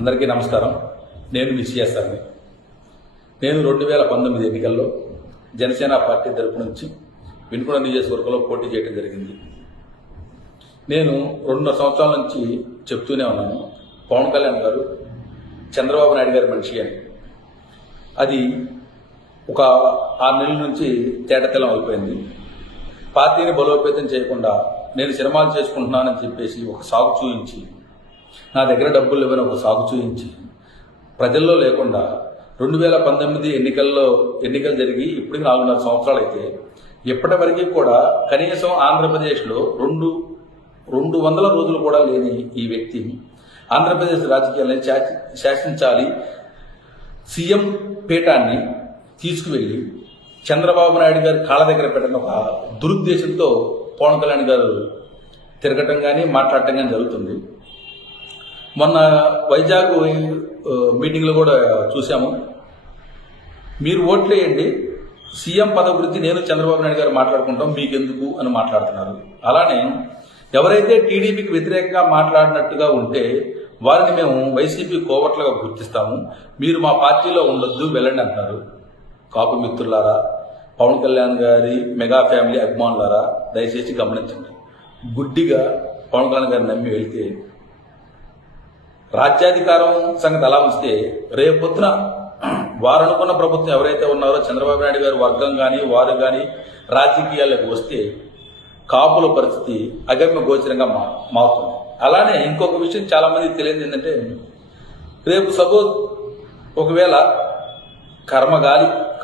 అందరికీ నమస్కారం. నేను మీ సిఎస్ఆర్ని. నేను 2019 ఎన్నికల్లో జనసేన పార్టీ తరపు నుంచి వినుకొండ నియోజకవర్గంలో పోటీ చేయడం జరిగింది. నేను 2.5 సంవత్సరాల నుంచి చెప్తూనే ఉన్నాను, పవన్ కళ్యాణ్ గారు చంద్రబాబు నాయుడు గారి మనిషి అని. అది ఒక 6 నెలల నుంచి తేటతెల్లం అయిపోయింది. పార్టీని బలోపేతం చేయకుండా నేను సినిమాలు చేసుకుంటున్నానని చెప్పేసి ఒక సాగు చూయించి, నా దగ్గర డబ్బులు లేవని ఒక సాగు చూయించి, ప్రజల్లో లేకుండా 2019 ఎన్నికలు జరిగి ఇప్పటికి 4.5 సంవత్సరాలు అయితే ఇప్పటి వరకు కూడా కనీసం ఆంధ్రప్రదేశ్లో 200 రోజులు కూడా లేని ఈ వ్యక్తి ఆంధ్రప్రదేశ్ రాజకీయాలను శాసించాలి, సీఎం పీఠాన్ని తీసుకువెళ్ళి చంద్రబాబు నాయుడు గారి కాళ్ళ దగ్గర పెట్టిన ఒక దురుద్దేశంతో పవన్ కళ్యాణ్ గారు తిరగటం కానీ మాట్లాడటం కానీ జరుగుతుంది. మొన్న వైజాగ్ మీటింగ్లో కూడా చూసాము. మీరు ఓట్లేయండి, సీఎం పదవి గురించి నేను చంద్రబాబు నాయుడు గారు మాట్లాడుకుంటాం, మీకెందుకు అని మాట్లాడుతున్నారు. అలానే ఎవరైతే టీడీపీకి వ్యతిరేకంగా మాట్లాడినట్టుగా ఉంటే వారిని మేము వైసీపీ కోవట్లుగా గుర్తిస్తాము, మీరు మా పార్టీలో ఉండొద్దు, వెళ్ళండి అంటున్నారు. కాపు మిత్రులారా, పవన్ కళ్యాణ్ గారి మెగా ఫ్యామిలీ అభిమానులారా, దయచేసి గమనించండి. గుడ్డిగా పవన్ కళ్యాణ్ గారిని నమ్మి వెళ్తే రాజ్యాధికారం సంగతి అలా ఉంచితే రేపొద్దున వారు అనుకున్న ప్రభుత్వం ఎవరైతే ఉన్నారో చంద్రబాబు నాయుడు గారి వర్గం కానీ వారు కానీ రాజకీయాలకు వస్తే కాపుల పరిస్థితి అగమ్య గోచరంగా మారుతుంది. అలానే ఇంకొక విషయం చాలా మందికి తెలియదు ఏంటంటే, రేపు సపోజ్ ఒకవేళ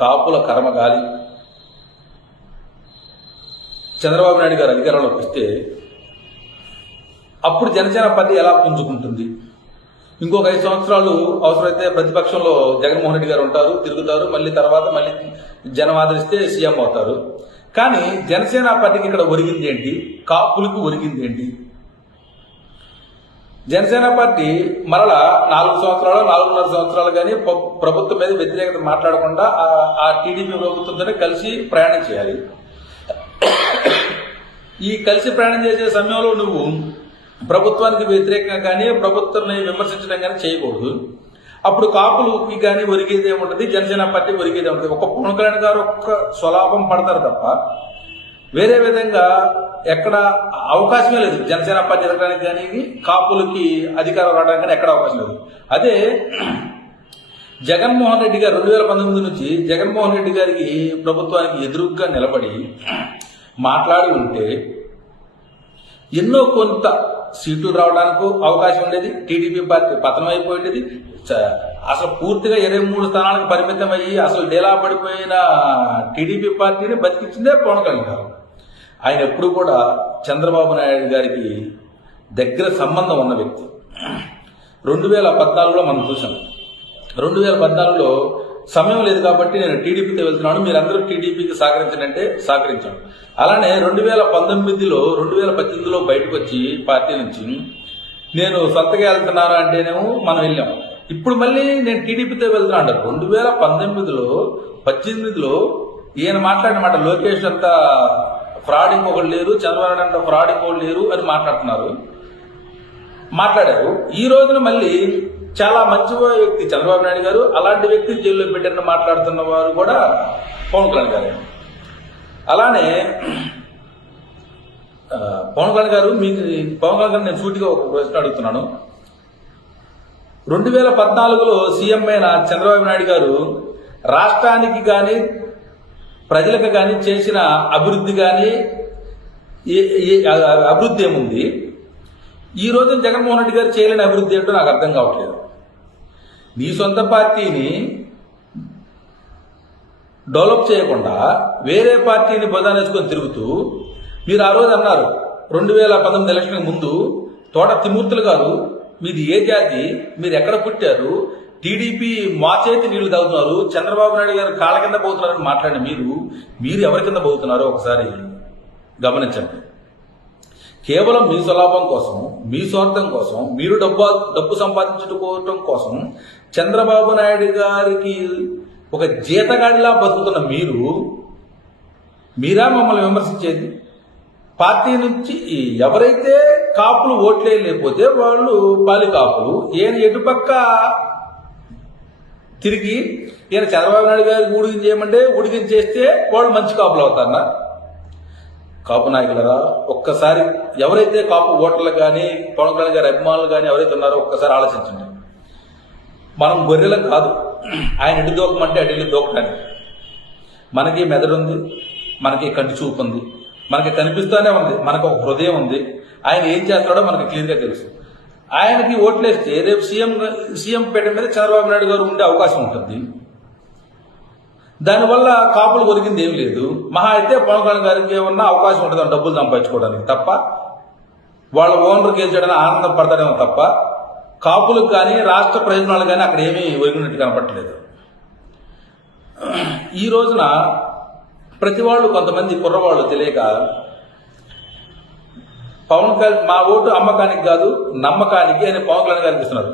కాపుల కర్మగాలి చంద్రబాబు నాయుడు గారు అధికారంలోకి వస్తే అప్పుడు జనసేన పార్టీ ఎలా పుంజుకుంటుంది? ఇంకొక 5 సంవత్సరాలు అవసరమైతే ప్రతిపక్షంలో జగన్మోహన్ రెడ్డి గారు ఉంటారు, తిరుగుతారు, మళ్ళీ జనం ఆదరిస్తే సీఎం అవుతారు. కానీ జనసేన పార్టీకి ఇక్కడ ఒరిగింది ఏంటి? కాపులకు ఒరిగింది ఏంటి? జనసేన పార్టీ మరలా 4.5 సంవత్సరాలు కానీ ప్రభుత్వం మీద వ్యతిరేకత మాట్లాడకుండా ఆ టీడీపీ ప్రభుత్వంతోనే కలిసి ప్రయాణం చేయాలి. ఈ కలిసి ప్రయాణం చేసే సమయంలో నువ్వు ప్రభుత్వానికి వ్యతిరేకంగా కానీ ప్రభుత్వాన్ని విమర్శించడం కానీ చేయకూడదు. అప్పుడు కాపులకి కానీ ఒరిగేదే ఉంటుంది, జనసేన పార్టీ ఒరిగేదే ఉంటుంది. ఒక పవన్ కళ్యాణ్ గారు ఒక్క స్వలాభం పడతారు తప్ప వేరే విధంగా ఎక్కడ అవకాశమే లేదు. జనసేన పార్టీ ఎదగడానికి కానీ కాపులకి అధికారం రావడానికి కానీ ఎక్కడ అవకాశం లేదు. అదే జగన్మోహన్ రెడ్డి గారు 2019 నుంచి జగన్మోహన్ రెడ్డి గారికి ప్రభుత్వానికి ఎదురుగ్గా నిలబడి మాట్లాడి ఉంటే ఎన్నో కొంత సీట్లు రావడానికి అవకాశం ఉండేది. టీడీపీ పార్టీ పతనం అయిపోయేది. అసలు పూర్తిగా 23 స్థానాలకు పరిమితం అయ్యి అసలు డేలా పడిపోయిన టీడీపీ పార్టీని బతికించిందే పవన్ కళ్యాణ్ గారు. ఆయన ఎప్పుడు కూడా చంద్రబాబు నాయుడు గారికి దగ్గర సంబంధం ఉన్న వ్యక్తి. 2014లో మనం చూసాం. 2014లో సమయం లేదు కాబట్టి నేను టీడీపీతో వెళ్తున్నాను, మీరందరూ టీడీపీకి సహకరించండి సహకరించాను. అలానే 2018లో బయటకు వచ్చి పార్టీ నుంచి నేను సొంతగా వెళ్తున్నాను అంటేనేమో మనం వెళ్ళాం. ఇప్పుడు మళ్ళీ నేను టీడీపీతో వెళ్తున్నా అంటారు. 2018లో ఈయన మాట్లాడిన మాట, లోకేష్ అంతా ఫ్రాడ్ ఇంకొకటి లేరు, చంద్రబాబు అంతా ఫ్రాడ్ ఇంకొకటి లేరు అని మాట్లాడారు. ఈ రోజున మళ్ళీ చాలా మంచి వ్యక్తి చంద్రబాబు నాయుడు గారు, అలాంటి వ్యక్తి జైల్లో పెట్టారని మాట్లాడుతున్న వారు కూడా పవన్ కళ్యాణ్ గారే. అలానే పవన్ కళ్యాణ్ గారు నేను సూటిగా ఒక ప్రశ్న అడుగుతున్నాను. 2014లో సీఎం అయిన చంద్రబాబు నాయుడు గారు రాష్ట్రానికి కానీ ప్రజలకు కానీ చేసిన అభివృద్ధి కానీ అభివృద్ధి ఏముంది? ఈ రోజు జగన్మోహన్ రెడ్డి గారు చేయలేని అభివృద్ధి ఏంటో నాకు అర్థం కావట్లేదు. నీ సొంత పార్టీని డెవలప్ చేయకుండా వేరే పార్టీని బదానేసుకొని తిరుగుతూ, మీరు ఆ రోజు అన్నారు 2019 ఎలక్షన్ ముందు, తోట తిమూర్తులు గారు మీది ఏ జాతి, మీరు ఎక్కడ పుట్టారు, టీడీపీ మా చేతి నీళ్లు తాగుతున్నారు, చంద్రబాబు నాయుడు గారు కాళ్ళ కింద పోతున్నారని మాట్లాడిన మీరు ఎవరి కింద పోతున్నారో ఒకసారి గమనించండి. కేవలం మీ స్వలాభం కోసం, మీ స్వార్థం కోసం, మీరు డబ్బు సంపాదించుకోవటం కోసం చంద్రబాబు నాయుడు గారికి ఒక జీతగాడిలా బతుకుతున్న మీరా మమ్మల్ని విమర్శించేది? పార్టీ నుంచి ఎవరైతే కాపులు ఓట్లేయలేకపోతే వాళ్ళు పాలి కాపులు. ఈయన ఎటుపక్క తిరిగి ఈయన చంద్రబాబు నాయుడు గారికి ఊడిగించేయమంటే ఊడిగించేస్తే వాళ్ళు మంచి కాపులు అవుతారన్నా? కాపు నాయకులరా, ఒక్కసారి ఎవరైతే కాపు ఓటర్లు కానీ పవన్ కళ్యాణ్ గారి అభిమానులు కానీ ఎవరైతే ఉన్నారో ఒక్కసారి ఆలోచించండి. మనం గొర్రెలం కాదు ఆయన ఎటు దూకమంటే అటు వెళ్ళి దూకటానికి. మనకి మెదడు ఉంది, మనకి కంటి చూపు ఉంది, మనకి కనిపిస్తూనే ఉంది, మనకు ఒక హృదయం ఉంది. ఆయన ఏం చేస్తాడో మనకి క్లియర్గా తెలుసు. ఆయనకి ఓట్లేస్తే రేపు సీఎం పీఠ మీద చంద్రబాబు నాయుడు గారు ఉండే అవకాశం ఉంటుంది. దానివల్ల కాపులు ఒరిగింది ఏం లేదు. మహా అయితే పవన్ కళ్యాణ్ గారికి ఏమన్నా అవకాశం ఉంటుంది డబ్బులు సంపాదించుకోవడానికి తప్ప, వాళ్ళ ఓనర్ గెలిచడానికి ఆనందం పడతాడేమో తప్ప కాపులకు కానీ రాష్ట్ర ప్రయోజనాలు కానీ అక్కడ ఏమీ ఒరిగినట్టు కనపట్టలేదు. ఈ రోజున ప్రతి వాళ్ళు కొంతమంది కుర్రవాళ్ళు తెలియక పవన్ కళ్యాణ్ మా ఓటు అమ్మకానికి కాదు నమ్మకానికి అని పవన్ కళ్యాణ్ గారికి ఇస్తున్నారు.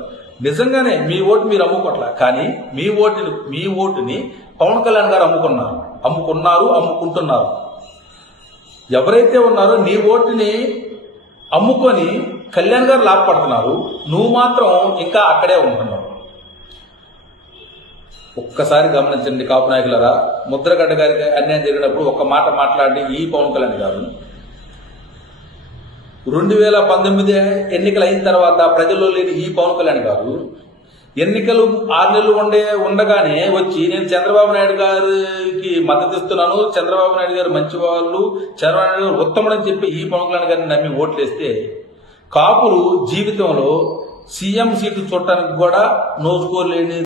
నిజంగానే మీ ఓటు మీరు అమ్ముకోట్లా, కానీ మీ ఓటుని పవన్ కళ్యాణ్ గారు అమ్ముకుంటున్నారు. ఎవరైతే ఉన్నారో నీ ఓటుని అమ్ముకొని కళ్యాణ్ గారు లాభపడుతున్నారు, నువ్వు మాత్రం ఇంకా అక్కడే ఉంటున్నావు. ఒక్కసారి గమనించండి కాపు నాయకులరా. ముద్రగడ్డ గారికి అన్యాయం జరిగినప్పుడు ఒక్క మాట మాట్లాడి ఈ పవన్ కళ్యాణ్ గారు 2019 ఎన్నికలు అయిన తర్వాత ప్రజల్లో లేని ఈ పవన్ కళ్యాణ్ గారు ఎన్నికలు 6 నెలలు ఉండగానే వచ్చి నేను చంద్రబాబు నాయుడు గారికి మద్దతు ఇస్తున్నాను, చంద్రబాబు నాయుడు గారు మంచి వాళ్ళు, చంద్రబాబు నాయుడు గారు ఉత్తముడు అని చెప్పి ఈ పవన్ కళ్యాణ్ గారిని నమ్మి ఓట్లేస్తే కాపులు జీవితంలో సీఎం సీటు చూడటానికి కూడా నోచుకోలేని